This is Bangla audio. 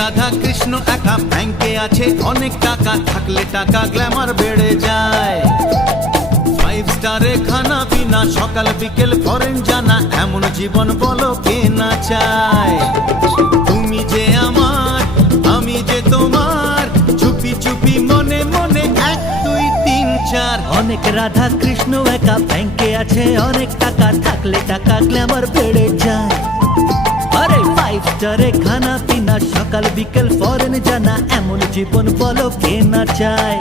রাধা কৃষ্ণ একা ব্যাংকে আছে অনেক টাকা, থাকলে টাকা গ্ল্যামার বেড়ে যায়। 5 স্টারে খানা পিনা, সকাল বিকেল ফরেন জানা, এমন জীবন বলো কে না চায়। তুমি যে আমার, আমি যে তোমার, চুপি চুপি মনে মনে 1 2 3 4। অনেক রাধা কৃষ্ণ একা ব্যাংকে আছে অনেক টাকা, থাকলে টাকা গ্ল্যামার বেড়ে যায়। আরে 5 স্টারে খানা পিনা, সকাল বিকেল ফরেন জানা, এমন জীবন বলো কে না চায়।